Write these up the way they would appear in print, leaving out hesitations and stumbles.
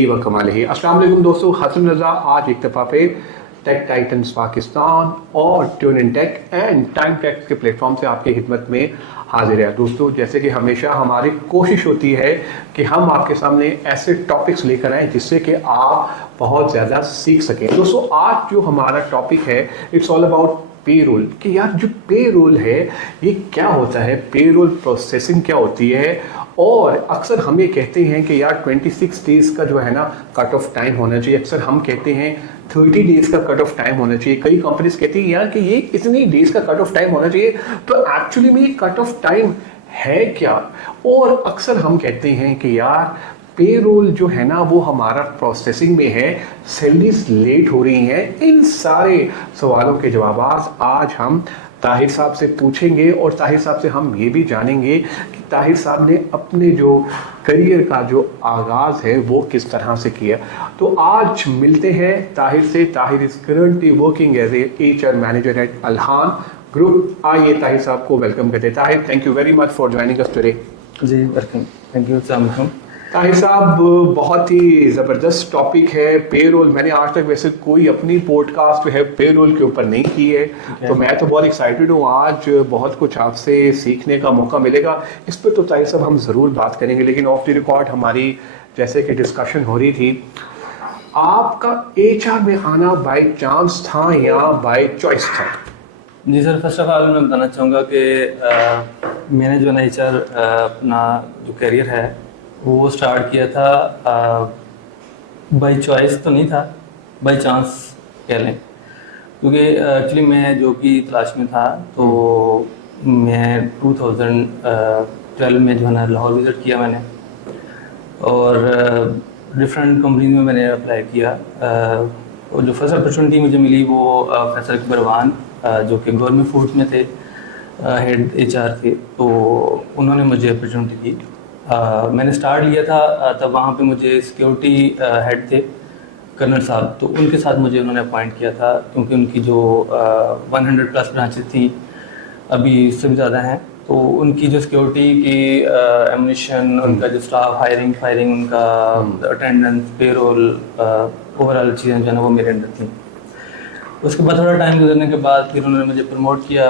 ही व कमालिही। अस्सलाम वालेकुम दोस्तों, हसन रज़ा आज एक दफ़ा फिर टेक टाइटन्स पाकिस्तान और tune in tech and time techs के प्लेटफॉर्म से आपकी खिदमत में हाजिर है। दोस्तों, जैसे कि हमेशा हमारी कोशिश होती है कि हम आपके सामने ऐसे टॉपिक्स लेकर आएँ जिससे कि आप बहुत ज़्यादा सीख सकें। दोस्तों, आज जो हमारा टॉपिक है इट्स ऑल अबाउट पे रोल, कि यार जो पे रोल है ये क्या होता है, पे रोल प्रोसेसिंग क्या होती है। और अक्सर हम ये कहते हैं कि यार 26 डेज़ का जो है ना कट ऑफ टाइम होना चाहिए। अक्सर हम कहते हैं 30 डेज़ का कट ऑफ टाइम होना चाहिए। कई कंपनीज कहती हैं यार कि ये इतनी डेज़ का कट ऑफ टाइम होना चाहिए। तो एक्चुअली में ये कट ऑफ टाइम है क्या? और अक्सर हम कहते हैं कि यार पे रोल जो है ना वो हमारा प्रोसेसिंग में है, सैलरीज लेट हो रही हैं। इन सारे सवालों के जवाब आज हम ताहिर साहब से पूछेंगे और ताहिर साहब से हम ये भी जानेंगे कि ताहिर साहब ने अपने जो करियर का जो आगाज़ है वो किस तरह से किया। तो आज मिलते हैं ताहिर से। Tahir is currently working as a HR manager at Alhan group. आइए ताहिर साहब को वेलकम करते हैं। Tahir, thank you very much for joining us today. जी वेलकम, थैंक यू। अस्सलाम वालेकुम। ताहिर साहब, बहुत ही ज़बरदस्त टॉपिक है पे रोल। मैंने आज तक वैसे कोई अपनी पॉडकास्ट जो है पे रोल के ऊपर नहीं की है, तो मैं तो बहुत एक्साइटेड हूँ। आज बहुत कुछ आपसे सीखने का मौका मिलेगा। इस पर तो ताहिर साहब हम ज़रूर बात करेंगे, लेकिन ऑफ द रिकॉर्ड हमारी जैसे कि डिस्कशन हो रही थी, आपका HR में आना बाय चांस था या बाय चॉइस था? जी सर, फर्स्ट ऑफ ऑल मैं बताना चाहूँगा कि मैंने जो है HR अपना जो करियर है वो स्टार्ट किया था बाय चॉइस तो नहीं था, बाय चांस कह लें। क्योंकि एक्चुअली मैं जो कि तलाश में था, तो मैं 2012 में जो है ना लाहौर विज़िट किया मैंने, और डिफरेंट कंपनीज में मैंने अप्लाई किया। और जो फर्स्ट अपॉर्चुनिटी मुझे मिली वो फैसल अकबर जो कि गवर्नमेंट फूड्स में थे, हेड HR थे, तो उन्होंने मुझे अपॉर्चुनिटी दी। मैंने स्टार्ट लिया था, तब वहाँ पे मुझे सिक्योरिटी हेड थे कर्नल साहब, तो उनके साथ मुझे उन्होंने अपॉइंट किया था, क्योंकि उनकी जो 100+ ब्रांचेस थी, अभी इससे भी ज़्यादा हैं, तो उनकी जो सिक्योरिटी की एमुनिशन, उनका जो स्टाफ फायरिंग उनका अटेंडेंस, पेरोल, ओवरऑल चीज़ें जो है ना वो मेरे अंडर थी। उसके बाद थोड़ा टाइम गुजरने के बाद फिर उन्होंने मुझे प्रमोट किया।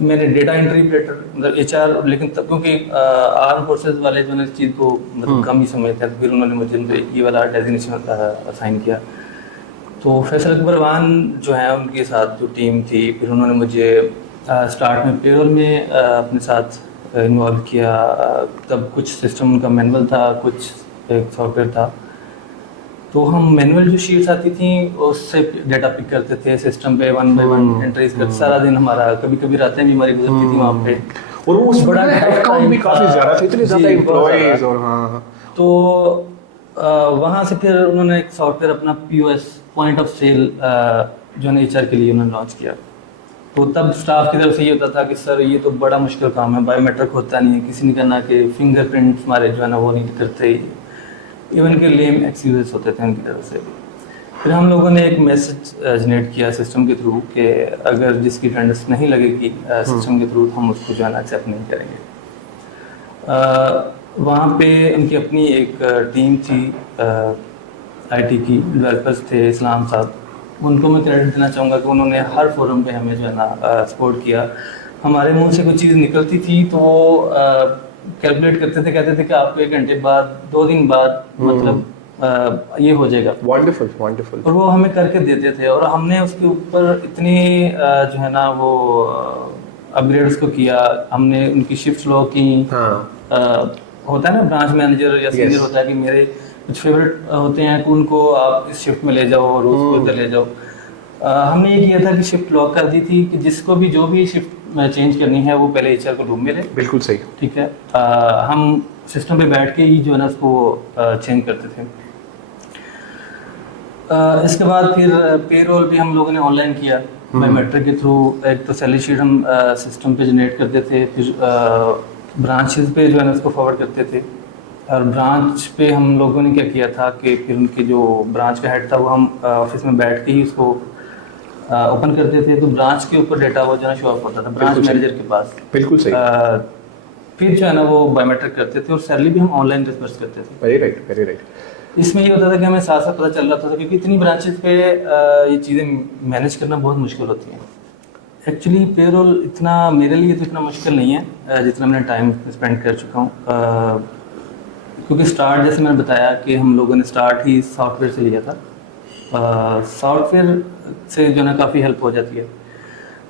मैंने डेटा एंट्री ऑपरेटर मतलब HR, लेकिन तब क्योंकि आर्म फोर्सेज वाले जो है इस चीज़ को मतलब कम ही समझते हैं, फिर उन्होंने मुझे ये वाला डेजिग्नेशन असाइन किया। तो फैसल अकबर जो है उनके साथ जो टीम थी, फिर उन्होंने मुझे स्टार्ट में पेरोल में अपने साथ इन्वॉल्व किया। तब कुछ सिस्टम उनका मैनुअल था, कुछ एक सॉफ्टवेयर था, तो हम मैनुअल जो शीट्स आती थी उससे डेटा पिक करते थे सिस्टम पे, 1 बाय 1 एंट्रीज करते। सारा दिन हमारा कभी रातें भी हमारी गुजरती थी वहाँ पे, और वो उस बड़ा हेडकाउंट भी काफ़ी ज़्यादा था, इतने ज़्यादा एम्प्लॉइज। और हाँ, तो वहाँ से फिर उन्होंने एक सॉफ्टवेयर अपना POS पॉइंट ऑफ सेल जो है HR के लिए उन्होंने लॉन्च किया। तो तब स्टाफ की तरफ से ये होता था कि सर ये तो बड़ा मुश्किल काम है, बायोमेट्रिक होता नहीं है, किसी ने कहना कि फिंगरप्रिंट्स हमारे जो है ना वो नहीं करते, इवन के लेम एक्सक्यूजेस होते थे उनकी तरफ से। फिर हम लोगों ने एक मैसेज जनरेट किया सिस्टम के थ्रू कि अगर जिसकी अटेंडेंस नहीं लगेगी सिस्टम के थ्रू, हम उसको जो है ना एक्सेप्ट नहीं करेंगे। वहाँ पे उनकी अपनी एक टीम थी, IT की डेवलपर्स थे, इस्लाम साहब, उनको मैं क्रेडिट देना चाहूँगा कि उन्होंने हर फोरम पे हमें जो है ना सपोर्ट किया। हमारे मुंह से कोई चीज़ निकलती थी तो वो कैलकुलेट करते थे, कहते थे कि आपको 1 घंटे बाद, 2 दिन बाद मतलब ये हो जाएगा। Wonderful wonderful. और वो हमें करके देते थे, और हमने उसके ऊपर इतनी जो है ना वो अपग्रेड्स को किया। हमने उनकी शिफ्ट लॉ की। होता है ना ब्रांच मैनेजर या सीनियर होता है कि मेरे कुछ फेवरेट होते हैं कि उनको आप इस शिफ्ट में ले जाओ और उसको इधर ले जाओ। हमने ये किया था कि शिफ्ट लॉक कर दी थी कि जिसको भी जो भी शिफ्ट चेंज करनी है वो पहले HR को रूम में ले। बिल्कुल सही, ठीक है। हम सिस्टम पे बैठ के ही जो है ना उसको चेंज करते थे। इसके बाद फिर पेरोल भी हम लोगों ने ऑनलाइन किया बायोमेट्रिक के थ्रू। एक तो सैलरी शीट हम सिस्टम पे जनरेट करते थे, फिर ब्रांचेस पे जो है ना उसको फॉरवर्ड करते थे। और ब्रांच पे हम लोगों ने क्या किया था कि फिर उनके जो ब्रांच का हेड था वो हम ऑफिस में बैठ के ही उसको ओपन करते थे, तो ब्रांच के ऊपर डेटा वो जो है शो ऑफ होता था ब्रांच मैनेजर के पास। बिल्कुल सही। फिर जो है ना वो बायोमेट्रिक करते थे और सैलरी भी हम ऑनलाइन डिस्पर्स करते थे। Very right very right. इसमें ये होता था कि हमें साथ साथ पता चल रहा था, क्योंकि इतनी ब्रांचेस पे ये चीज़ें मैनेज करना बहुत मुश्किल होती हैं। एक्चुअली पेरोल इतना मेरे लिए तो इतना मुश्किल नहीं है जितना मैंने टाइम स्पेंड कर चुका हूँ, क्योंकि स्टार्ट जैसे मैंने बताया कि हम लोगों ने स्टार्ट ही सॉफ्टवेयर से लिया था। सॉफ्टवेयर से जो ना काफ़ी हेल्प हो जाती है।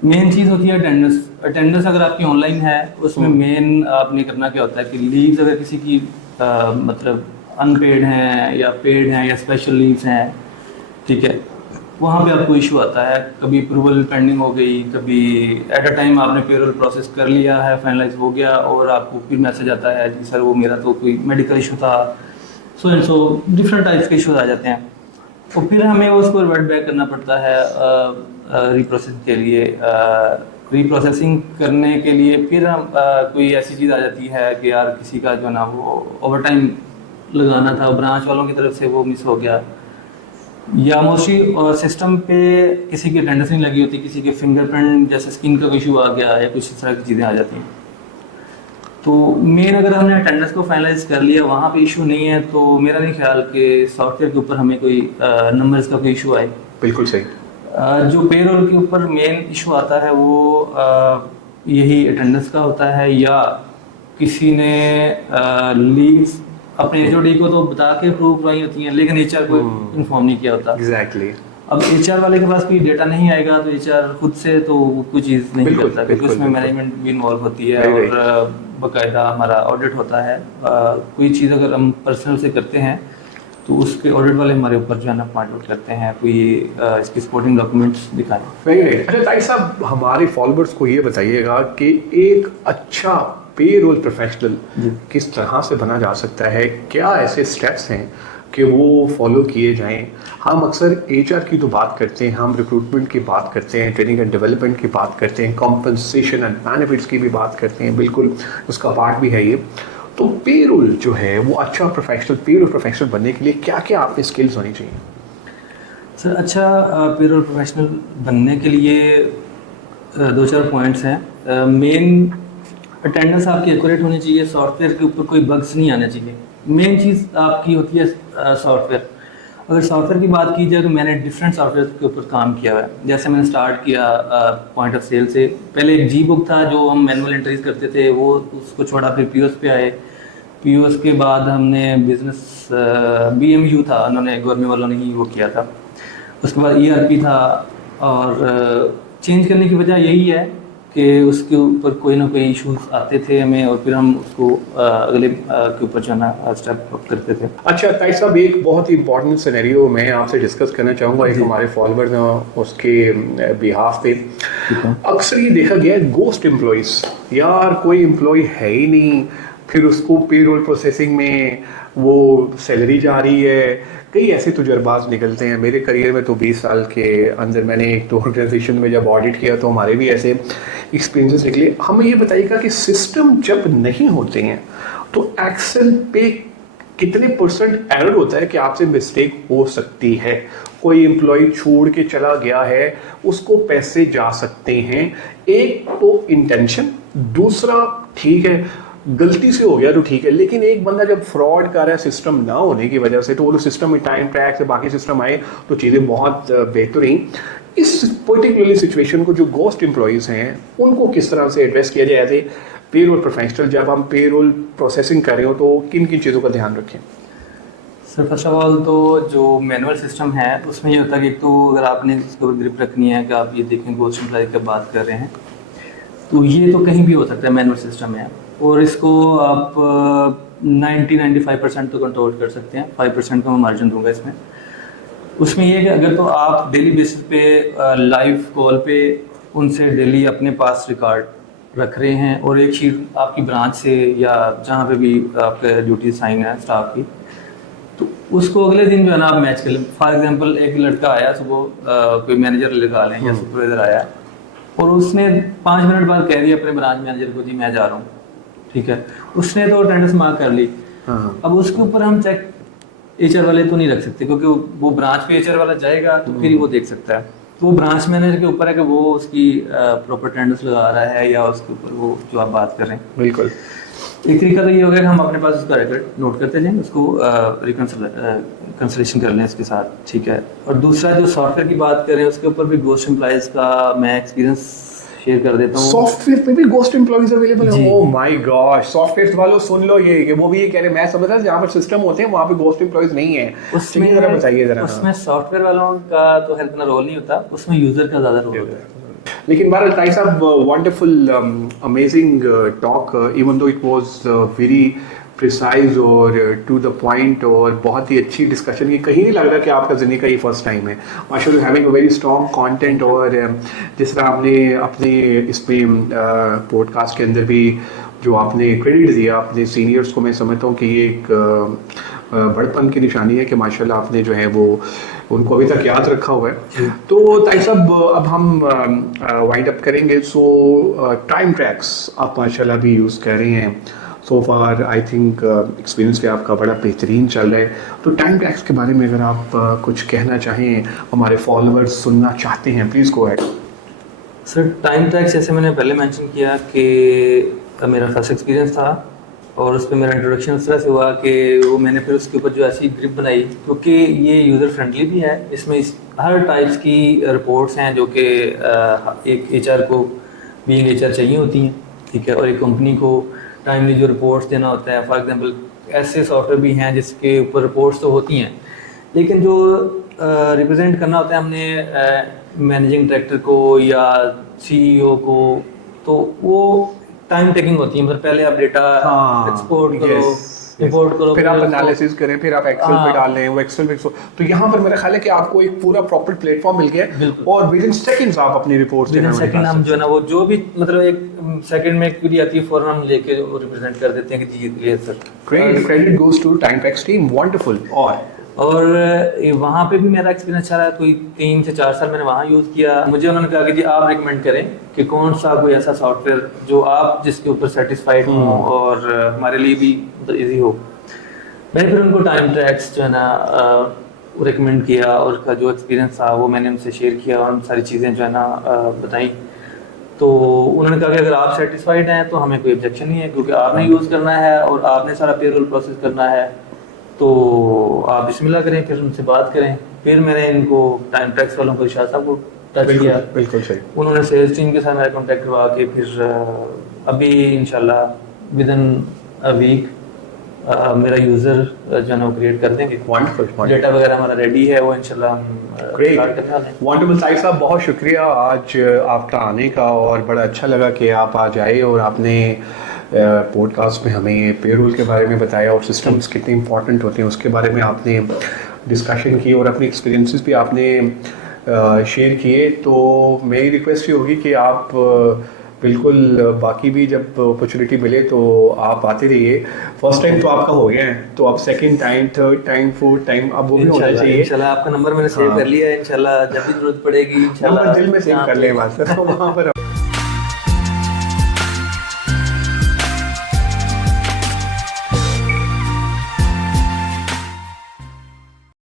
मेन चीज़ होती है अटेंडेंस। अटेंडेंस अगर आपकी ऑनलाइन है उसमें मेन आपने करना क्या होता है कि लीव्स अगर किसी की मतलब अनपेड हैं या पेड हैं या स्पेशल लीव्स हैं, ठीक है, वहाँ पे आपको इशू आता है। कभी अप्रूवल पेंडिंग हो गई, कभी एट अ टाइम आपने पेरोल प्रोसेस कर लिया है, फाइनलाइज हो गया, और आपको फिर मैसेज आता है कि सर वो मेरा तो कोई मेडिकल इशू था, so and so different types के इशूज आ जाते हैं। तो फिर हमें उसको रिवर्ट बैक करना पड़ता है रीप्रोसेसिंग के लिए। रीप्रोसेसिंग करने के लिए फिर हम कोई ऐसी चीज़ आ जाती है कि यार किसी का जो ना वो ओवर टाइम लगाना था, ब्रांच वालों की तरफ से वो मिस हो गया, या मोस्टली सिस्टम पे किसी की अटेंडेंस नहीं लगी होती, किसी के फिंगरप्रिंट जैसे स्किन का इशू आ गया या कुछ इस तरह की चीज़ें आ जाती हैं। तो मेन अगर हमने अटेंडेंस को फाइनलाइज कर लिया, वहाँ पे इशू नहीं है, तो मेरा नहीं ख्याल कि सॉफ्टवेयर के ऊपर हमें कोई नंबर्स का कोई इशू आए। बिल्कुल सही। जो पेरोल के ऊपर मेन इशू आता है वो यही अटेंडेंस का होता है, या किसी ने लीव्स अपने एचओडी को तो बता के अप्रूव करवाई होती हैं, लेकिन एचआर को इन्फॉर्म नहीं किया होता। एग्जैक्टली। अब एचआर वाले के पास कोई डेटा नहीं आएगा तो एचआर खुद से तो कोई चीज़ नहीं करता, क्योंकि उसमें मैनेजमेंट भी इन्वॉल्व होती है और बाकायदा हमारा ऑडिट होता है। कोई चीज़ अगर हम पर्सनल से करते हैं तो उसके ऑडिट वाले हमारे ऊपर जो है ना पॉइंट आउट करते हैं, कोई इसकी सपोर्टिंग डॉक्यूमेंट्स दिखाएं। Very nice. अच्छा ताई साहब, हमारे फॉलोअर्स को ये बताइएगा कि एक अच्छा पेरोल प्रोफेशनल किस तरह से बना जा सकता है, क्या ऐसे स्टेप्स हैं कि वो फॉलो किए जाएं। हम अक्सर एचआर की तो बात करते हैं, हम रिक्रूटमेंट की बात करते हैं, ट्रेनिंग एंड डेवलपमेंट की बात करते हैं, कॉम्पनसेशन एंड बेनिफिट्स की भी बात करते हैं, बिल्कुल उसका पार्ट भी है ये। तो पेरोल जो है वो अच्छा पेरोल प्रोफेशनल बनने के लिए क्या क्या आप में स्किल्स होनी चाहिए? सर अच्छा पेरोल प्रोफेशनल बनने के लिए दो चार पॉइंट्स हैं। मेन अटेंडेंस आपकी एक्यूरेट होनी चाहिए, सॉफ्टवेयर के ऊपर कोई बग्स नहीं आना चाहिए। मेन चीज़ आपकी होती है सॉफ्टवेयर। अगर सॉफ्टवेयर की बात की जाए तो मैंने डिफरेंट सॉफ्टवेयर के ऊपर काम किया हुआ है। जैसे मैंने स्टार्ट किया पॉइंट ऑफ सेल से, पहले एक जी बुक था जो हम मैनुअल एंट्रीज करते थे, वो उसको छोड़ा, फिर पीओएस पे आए। पीओएस के बाद हमने बिजनेस बीएमयू था, उन्होंने गवर्नमेंट वालों ने ही वो किया था। उसके बाद ईआरपी था, और चेंज करने की वजह यही है कि उसके ऊपर कोई ना कोई इश्यूज आते थे हमें, और फिर हम उसको अगले के ऊपर जो है ना स्टेप अप करते थे। अच्छा ताई साहब, एक बहुत ही इंपॉर्टेंट सिनेरियो मैं आपसे डिस्कस करना चाहूँगा, एक हमारे फॉलोअर ने उसके बिहाफ पे अक्सर ये देखा गया है, गोस्ट एम्प्लॉइज। यार कोई एम्प्लॉय है ही नहीं, फिर उसको पेरोल प्रोसेसिंग में वो सैलरी जा रही है। कई ऐसे तजुर्बात निकलते हैं। मेरे करियर में तो 20 साल के अंदर मैंने एक तो ऑर्गेनाइजेशन में जब ऑडिट किया तो हमारे भी ऐसे एक्सपीरियंसेस निकले। हमें ये बताइएगा कि सिस्टम जब नहीं होते हैं तो एक्सेल पे कितने % एरर होता है कि आपसे मिस्टेक हो सकती है। कोई एम्प्लॉय छोड़ के चला गया है, उसको पैसे जा सकते हैं। एक तो इंटेंशन, दूसरा ठीक है गलती से हो गया तो ठीक है, लेकिन एक बंदा जब फ्रॉड कर रहा है सिस्टम ना होने की वजह से, तो वो सिस्टम में टाइम ट्रैक से बाकी सिस्टम आए तो चीज़ें बहुत बेहतरीन। इस पर्टिकुलरली सिचुएशन को जो गोस्ट एम्प्लॉयज़ हैं उनको किस तरह से एड्रेस किया जाए एज ए पेरोल प्रोफेशनल? जब हम पेरोल प्रोसेसिंग कर रहे हो तो किन किन चीज़ों का ध्यान रखें? सर फर्स्ट ऑफ ऑल तो जो मैनुअल सिस्टम है उसमें ये होता है कि तो अगर आपने इसको ग्रिप रखनी है कि आप ये देखें गोस्ट एम्प्लॉय की बात कर रहे हैं, तो ये तो कहीं भी हो सकता है, मैनुअल सिस्टम है, और इसको आप 90-95% तो कंट्रोल कर सकते हैं। 5% का मैं मार्जिन दूंगा इसमें। उसमें ये है कि अगर तो आप डेली बेसिस पे लाइव कॉल पे उनसे डेली अपने पास रिकॉर्ड रख रहे हैं, और एक शीट आपकी ब्रांच से या जहाँ पे भी आपके ड्यूटी साइन है स्टाफ की, तो उसको अगले दिन जो है ना आप मैच कर लें। फॉर एग्जांपल एक लड़का आया सुबह, कोई मैनेजर लगा लें या सुपरवाइजर आया, और उसने 5 मिनट बाद कह दिया अपने ब्रांच मैनेजर को जी मैं जा रहा हूँ, ठीक है, उसने तो अटेंडेंस मार्क कर ली। अब उसके ऊपर हम चेक एचआर वाले तो नहीं रख सकते, क्योंकि वो ब्रांच पे एचआर वाला जाएगा तो फिर वो देख सकता है। तो वो ब्रांच मैनेजर के ऊपर है कि वो उसकी प्रॉपर अटेंडेंस लगा रहा है या उसके ऊपर वो जो आप बात कर रहे हैं। बिल्कुल। एक तरीका तो ये हो गया कि हम अपने पास उसका रिकॉर्ड नोट करते जाएं, उसको कंसल्टेशन कर लें इसके साथ, ठीक है। और दूसरा जो सॉफ्टवेयर की बात करें उसके ऊपर भी गोस्ट एम्प्लॉइज का मैं एक्सपीरियंस शेयर कर देता हूँ। सॉफ्टवेयर पे भी गोस्ट एम्प्लॉइज अवेलेबल जी। है? ओह माय गॉड, सॉफ्टवेयर वालों सुन लो ये कि वो भी ये कह रहे, मैं समझ रहा जहाँ पर सिस्टम होते हैं वहाँ पे गोस्ट एम्प्लॉइज नहीं है। उसमें जरा बताइए जरा। उसमें सॉफ्टवेयर वालों का तो खैर इतना रोल नहीं होता, उसमें यूजर का ज्यादा रोल होता है। लेकिन बहरहाल ताई साहब, wonderful amazing talk, even though it was very precise और टू द पॉइंट, और बहुत ही अच्छी डिस्कशन की। कहीं नहीं लग रहा कि आपका ज़िंदगी का ये फर्स्ट टाइम है। माशाल्लाह, having a very strong content, और जिस तरह आपने अपने इसमें पॉडकास्ट के अंदर भी जो आपने क्रेडिट दिया अपने सीनियर्स को, मैं समझता हूँ कि ये एक बड़पन की निशानी है कि माशाल्लाह आपने जो है वो उनको अभी तक याद रखा हुआ है। तो ताई साहब, अब हम वाइंड अप करेंगे। सो टाइम ट्रैक्स आप माशाल्लाह भी यूज़ कर रहे हैं। सो फार आई थिंक एक्सपीरियंस भी आपका बड़ा बेहतरीन चल रहा है। तो टाइम ट्रैक्स के बारे में अगर आप कुछ कहना चाहें, हमारे फॉलोअर्स सुनना चाहते हैं, please go ahead. Sir, time tracks जैसे मैंने पहले मेंशन किया कि मेरा फर्स्ट एक्सपीरियंस था, और उस पर मेरा इंट्रोडक्शन इस तरह से हुआ कि वो मैंने फिर उसके ऊपर जो ऐसी ग्रिप बनाई, क्योंकि ये यूज़र फ्रेंडली भी है। इसमें हर टाइप्स की रिपोर्ट्स हैं जो कि एक एचआर को बीइंग एचआर चाहिए होती हैं, ठीक है। और एक कंपनी को टाइमली जो रिपोर्ट्स देना होता है। फॉर एग्जांपल, ऐसे सॉफ्टवेयर भी हैं जिसके ऊपर रिपोर्ट्स तो होती हैं, लेकिन जो रिप्रेजेंट करना होता है हमने मैनेजिंग डायरेक्टर को या सीईओ को, तो वो टाइम टेकिंग होती है। मतलब पहले आप डेटा एक्सपोर्ट करो, इंपोर्ट करो, फिर आप एनालिसिस करें, फिर आप एक्सेल पे डाल लें, वो एक्सेल पे। तो यहाँ पर मेरा ख्याल है कि आपको एक पूरा प्रॉपर प्लेटफॉर्म मिल गया, और विद इन सेकंड्स आप अपनी रिपोर्ट्स विद इन सेकंड हम जो है ना वो जो भी मतलब एक सेकंड में क्वेरी आती है फौरन हम लेके वो रिप्रेजेंट कर देते हैं कि जी ये sir. Credit goes to time tracks team, wonderful. और वहाँ पे भी मेरा एक्सपीरियंस अच्छा रहा। कोई 3 से 4 साल मैंने वहाँ यूज़ किया। मुझे उन्होंने कहा कि जी आप रिकमेंड करें कि कौन सा कोई ऐसा सॉफ्टवेयर जो आप जिसके ऊपर सेटिस्फाइड हो और हमारे लिए भी मतलब ईजी हो। मैंने फिर उनको टाइम ट्रैक्स जो है ना रिकमेंड किया, और उसका जो एक्सपीरियंस था वो मैंने उनसे शेयर किया, और सारी चीज़ें जो है ना बताई। तो उन्होंने कहा कि अगर आप सेटिस्फाइड हैं तो हमें कोई ऑब्जेक्शन नहीं है, क्योंकि आपने यूज़ करना है और आपने सारा पेरोल प्रोसेस करना है, तो आप बिस्मिल्लाह करें, फिर उनसे बात करें। फिर मैंने इनको टाइम ट्रैक्स वालों को इरशाद साहब को टच किया। बिल्कुल सही। उन्होंने सेल्स टीम के साथ मेरा कॉन्टैक्ट करवा के फिर अभी इंशाल्लाह विद इन अ वीक मेरा यूज़र जो है ना वो क्रिएट कर देंगे। वंडरफुल। डेटा वगैरह हमारा रेडी है, वो इंशाल्लाह हम स्टार्ट करने वाले हैं। वंडरफुल साहिब साहब, बहुत शुक्रिया आज आपका आने का, और बड़ा अच्छा लगा कि आप आज आए और आपने पॉडकास्ट में हमें पेरोल के बारे में बताया, और सिस्टम्स कितने इंपॉर्टेंट होते हैं उसके बारे में आपने डिस्कशन की, और अपनी एक्सपीरियंसेस भी आपने शेयर किए। तो मेरी रिक्वेस्ट ये होगी कि आप बिल्कुल बाकी भी जब अपॉर्चुनिटी मिले तो आप आते रहिए। फर्स्ट टाइम तो आपका हो गया है, तो अब second time, third time, fourth time अब वो भी होना चाहिए। इंशाल्लाह आपका नंबर मैंने सेव कर लिया है, इंशाल्लाह जब भी जरूरत पड़ेगी इंशाल्लाह नंबर दिल में सेव कर लें बस, वहाँ पर